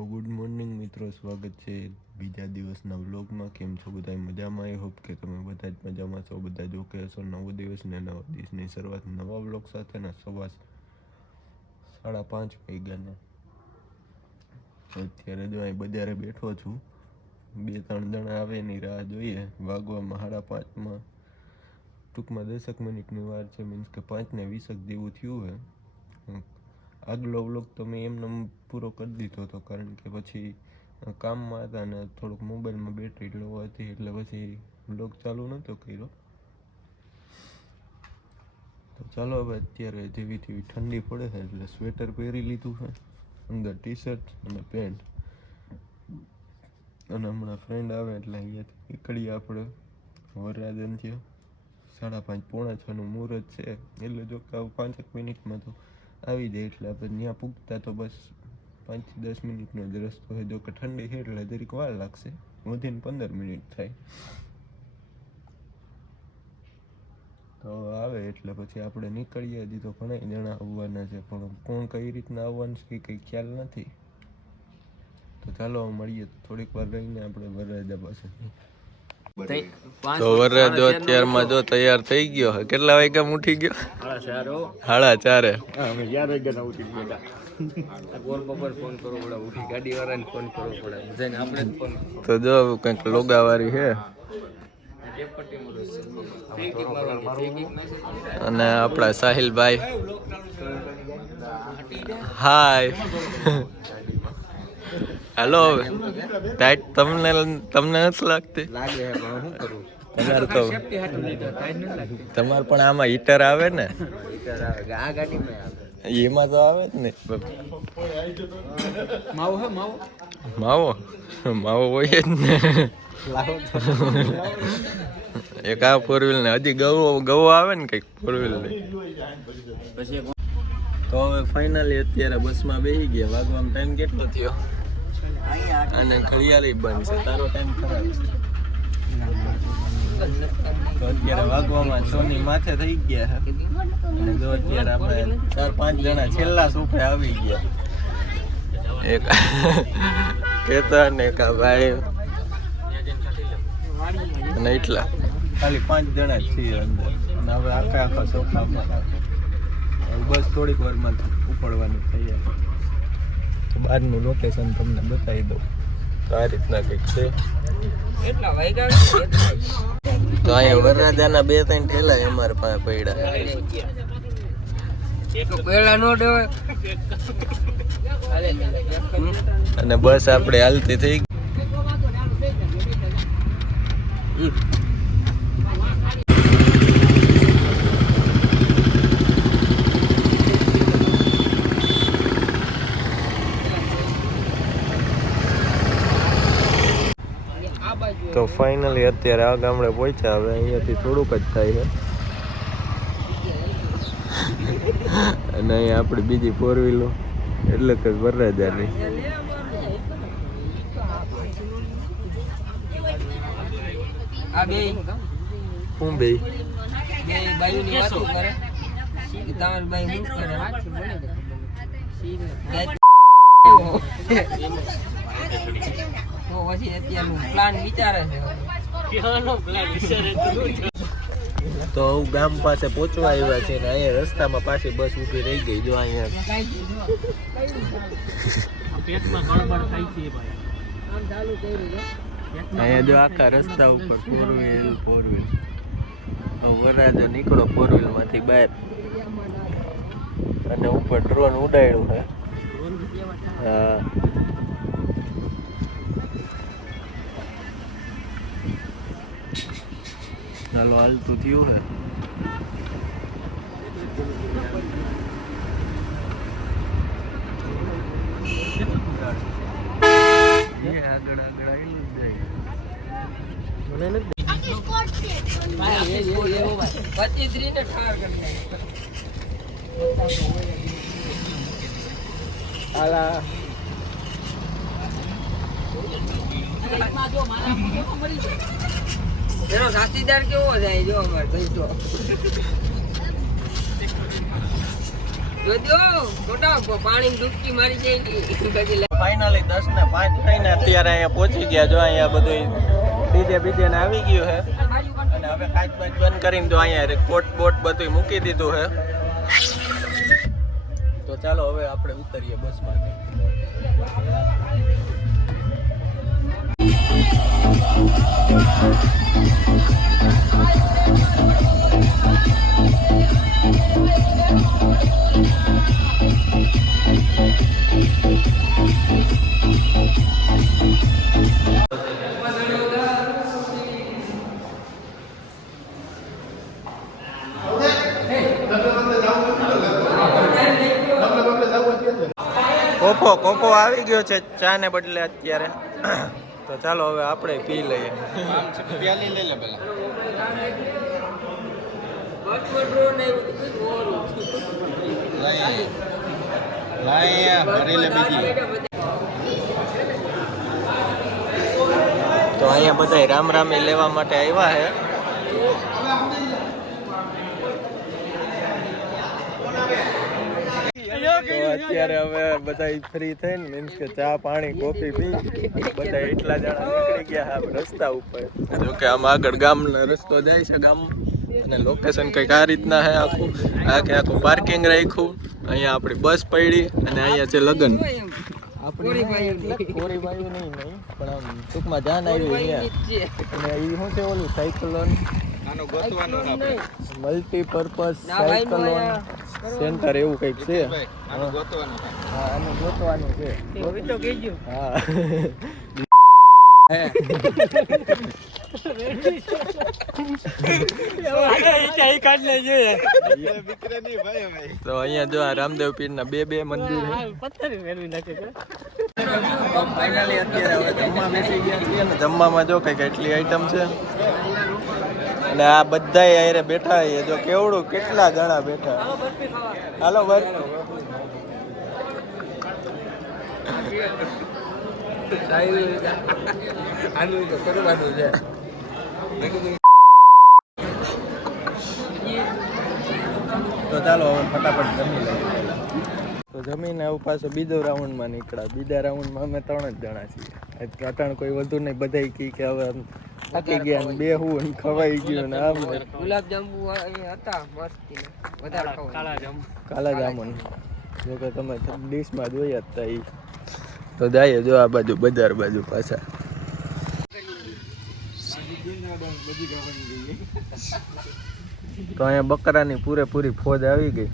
તો good morning મિત્રો, સ્વાગત છે બીજા દિવસના વ્લોગમાં. કેમ છો બધા? મજામાં? આઈ હોપ કે તમે બધા જ મજામાં છો. બધા જ ઓકે હશો. નવો દિવસ ને નવા દિવસની શરૂઆત નવા વ્લોગ સાથેના સવા 5:30 વાગ્યાના. અત્યારે જો અહીં બજારે બેઠો છું. 2-3 જણા આવે એની રાહ જોઈએ. વાગવામાં 5:30માં ટૂંકમાં 10 મિનિટની વાર છે. મીન્સ કે 5:20 જેવું થયું છે. આગલો વ્લોગ તો મેં એમને પૂરો કરી દીધો હતો, કારણ કે પછી કામમાં હતા ને થોડુંક મોબાઈલમાં બેટરી લો હતી, એટલે પછી વ્લોગ ચાલુ નહોતો કર્યો. તો ચાલો હવે અત્યારે જેવી તેવી ઠંડી પડે છે એટલે સ્વેટર પહેરી લીધું છે, અંદર ટી-શર્ટ અને પેન્ટ. અને હમણાં ફ્રેન્ડ આવે એટલે અહીંયાથી નીકળીએ આપણે વરરાજનથી. 5:30-5:45 મુહૂર્ત છે, એટલે જો કે 5 મિનિટમાં તો આવી જાય. એટલે આપણે ત્યાં પૂગતા તો બસ 5 થી 10 મિનિટનો જ રસ્તો છે. જો કે ઠંડી છે એટલે જરીક વાર લાગશે, વધીને 15 મિનિટ થાય. તો આવે એટલે પછી આપણે નીકળીએ. હજી તો ઘણા જણા આવવાના છે, પણ કોણ કઈ રીતના આવવાનું છે કંઈ ખ્યાલ નથી. તો ચાલો મળીએ થોડીક વાર રહીને આપણે વરરાજા પાસે. તો વરરાજો અત્યારમાં જો તૈયાર થઈ ગયો. કેટલા વાગ્યા ઉઠી ગયો? 4:30. તો જો કંઈક લોગાવાળી છે અને આપણા સાહિલભાઈ હાય. હાલો, ટાઈટ તમને નથી લાગતી? તમારે પણ આમાં હીટર આવે ને? એમાં તો આવે જ ને. માવો હોય જ ને. એક આ 4 વ્હીલ ને હજી ગવો આવે ને કઈક 4 વ્હીલ ને. તો હવે ફાઇનલી અત્યારે બસમાં બેસી ગયા. વાગવામાં ટાઈમ કેટલો થયો? અને ઘડિયાળી બંધ છે. તારો ટાઈમ ખરાબ છે. તો અત્યારે વાગવામાં 6 ની માથે થઈ ગયા છે. અને જો અત્યારે આપણે 4-5 જણા છેલ્લા સોફે આવી ગયા. એક કેતન, એક ભાઈ અને એટલા ખાલી 5 જણા જ છીએ અંદર. અને હવે આખા સોફામાં બસ થોડીક વારમાં ઉપડવાની તૈયારી. તો બહારનું લોકેશન તમને બતાવી દઉં. તો આ રીતના કંઈક છે. તો અહીંયા વરરાજાના 2-3 ઠેલા અમારા પાસે પડ્યા. અને બસ આપણે હાલતી થઈ ગઈ. તો ફાઇનલી અત્યારે આ ગામડે પહોંચ્યા. હવે અહીંયાથી થોડુંક જ થાય છે. અને અહીંયા આપણી બીજી 4 વ્હીલો એટલે કે વરરાજાની. હું બે તો ગામ પાસે પહોંચવા આવ્યા છે ને અહીંયા રસ્તામાં પાછી બસ ઊભી રહી ગઈ. જો અહીંયા અહીંયા જો આખા રસ્તા ઉપર 4 વ્હીલ. વરરાજો નીકળો 4 વ્હીલ માંથી બહાર અને ઉપર ડ્રોન ઉડાડ્યું છે. હા, ચાલો હાલતું થયું છે. આગળ આવેલું જ જાય. એનો સાથીદાર કેવો જાય જો અમારે જોજો મોટા પાણી ડૂબકી મારી જાય ને પછી ફાઇનલી 10 ને 5 થઈને અત્યારે અહીંયા પહોંચી ગયા. જો અહીંયા બધું ડીજે બીજે ને આવી ગયું છે અને હવે કાચ બાચ બંધ કરીને જો અહીંયા કોટ બોટ બધું મૂકી દીધું છે. તો ચાલો હવે આપણે ઉતરીએ બસમાંથી. કોકો આવી ગયો છે ચા ને બદલે અત્યારે. તો ચાલો હવે આપણે પી લઈએ. પ્યાલી લઈ લે પેલા. લાય ભરી લે બીજી. તો અહીંયા બધા રામ રામી લેવા માટે આવ્યા છે. તો અત્યારે હવે બધા ફ્રી થઈને મીન્સ કે ચા પાણી કોફી પી બધા એટલા જણા નીકળી ગયા રસ્તા ઉપર. જો કે આમ આગળ ગામનો રસ્તો જાય છે ગામ અને લોકેશન કંઈક આ રીતના છે. આખું પાર્કિંગ રાખ્યું. અહીંયા આપણી બસ પડી અને અહીંયા છે લગ્ન. કોરીબાઈ નહીં પણ આમ ટૂંકમાં જાન આવી અહીંયા. અને એ શું છે ઓલું સાયકલોન મલ્ટીપર્પઝ સાયકલોન સેન્ટર એવું કંઈક છે. હા આનું ગોતવાનું છે. હા તો અહીંયા જો આ રામદેવ પીર ના બે મંદિર ફાઇનલી અત્યારે હવે જમવા બેસી ગયા છીએ ને જમવામાં જો કઈક એટલી આઈટમ છે અને આ બધા અહીંયા બેઠા છે. જો કેવડું કેટલા જણા બેઠા. હાલો ભાઈ તો ચાલો હવે ફટાફટ જમી લઈએ. તો જમીને આવું પાછો બીજો રાઉન્ડમાં નીકળ્યા. બીજા રાઉન્ડમાં અમે 3 જ જણા છીએ. અટાણ કોઈ વધુ નહીં. બધા કી કે હવે થાકી ગયા ને બેહું ને ખવાઈ ગયું ને આમ ગુલાબજાંબુ હતા મસ્ત વધારે કાલા જામુન જો કે તમે ડીશમાં જોયા હતા એ. તો જાય જો આ બાજુ બજાર બાજુ પાછા. તો અહીંયા બકરાની પૂરેપૂરી ફોજ આવી ગઈ.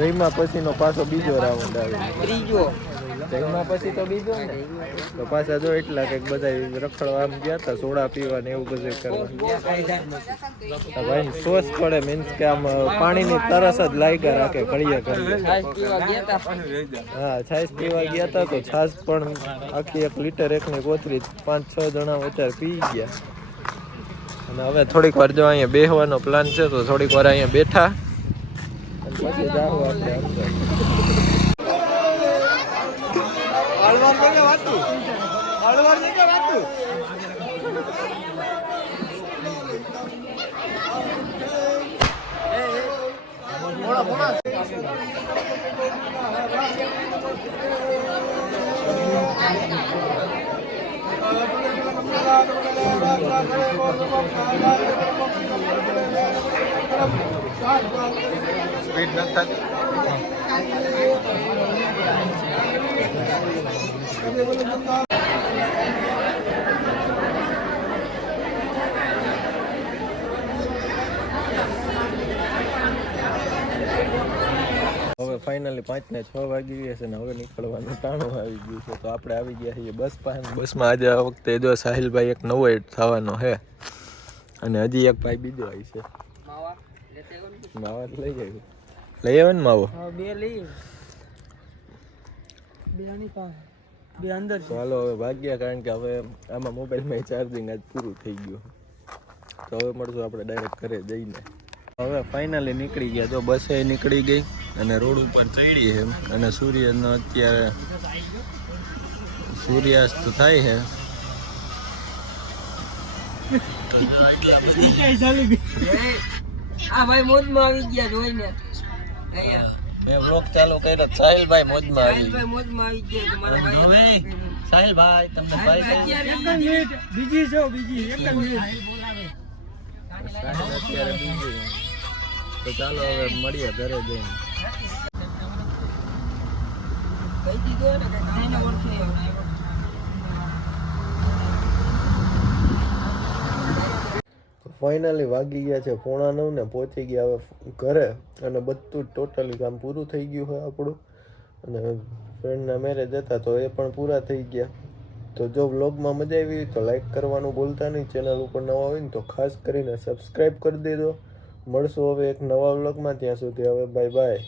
જયમાં પછીનો પાછો બીજો રાઉન્ડ આવે. ત્રીજો જયમાં પછી તો બીજો ને. તો પાછા જો એટલા કંઈક બધા રખડવા આમ ગયા હતા સોડા પીવા ને એવું બધું કરવા. ભાઈ સોસ પડે મીન્સ કે આમ પાણીની તરસ જ લાગ્યા રાખે ઘડીએ ઘડીએ. હા છાશ પીવા ગયા હતા તો છાશ પણ આખી 1 લીટર એકની કોથળી 5-6 જણા વચાર પી ગયા. અને હવે થોડીક વાર જો અહીંયા બેસવાનો પ્લાન છે તો થોડીક વાર અહીંયા બેઠા પછી જાવ આપણે અંદર. સ્પીડ નથી થતી. હવે ફાઇનલી 5 ને 6 વાગી ગયા છે ને હવે નીકળવાનું ટાણું આવી ગયું છે. તો આપણે આવી ગયા છીએ બસ પાસે. બસમાં આજે આ વખતે જો સાહિલભાઈ એક નવો એડ થવાનો છે અને હજી એક ભાઈ બીજો આવી છે. માવા લેતે આવો ને. માવા તો લઈ જાય, લઈ આવે ને માવો. બે લઈ બે આની પાસે બે અંદર તો હાલો હવે ભાગ્યા, કારણ કે હવે આમાં મોબાઈલમાં ચાર્જિંગ આજ પૂરું થઈ ગયું. તો હવે મળશું આપણે ડાયરેક્ટ ઘરે જઈને. હવે ફાઇનલી નીકળી ગયા. જો બસે નીકળી ગઈ અને રોડ ઉપર ચડી છે અને સૂર્યનો અત્યારે સૂર્યાસ્ત થાય છે. આ ભાઈ મોજમાં આવી ગયા જોઈને અહીંયા મેં વ્લોગ ચાલુ કર્યો. સાહિલભાઈ મોજમાં આવી સાહિલભાઈ મોજમાં આવી ગયા તમારા ભાઈ સાહિલભાઈ તમને બીજી છો બીજી એક જ મિનિટ સાહિલ અત્યારે બીજી. તો ચાલો હવે મળીએ ઘરે જઈને. કહી દીધું ને કે કાંઈ ઓળખી ફાઇનલી વાગી ગયા છે 9:45 ને પહોંચી ગયા હવે ઘરે અને બધું ટોટલી કામ પૂરું થઈ ગયું છે આપણું. અને ફ્રેન્ડના મેરેજ હતા તો એ પણ પૂરા થઈ ગયા. તો જો વ્લોગમાં મજા આવી તો લાઈક કરવાનું ભૂલતા નહીં. ચેનલ ઉપર નવા હોય ને તો ખાસ કરીને સબસ્ક્રાઈબ કરી દેજો. મળશું હવે એક નવા વ્લોગમાં. ત્યાં સુધી હવે બાય બાય.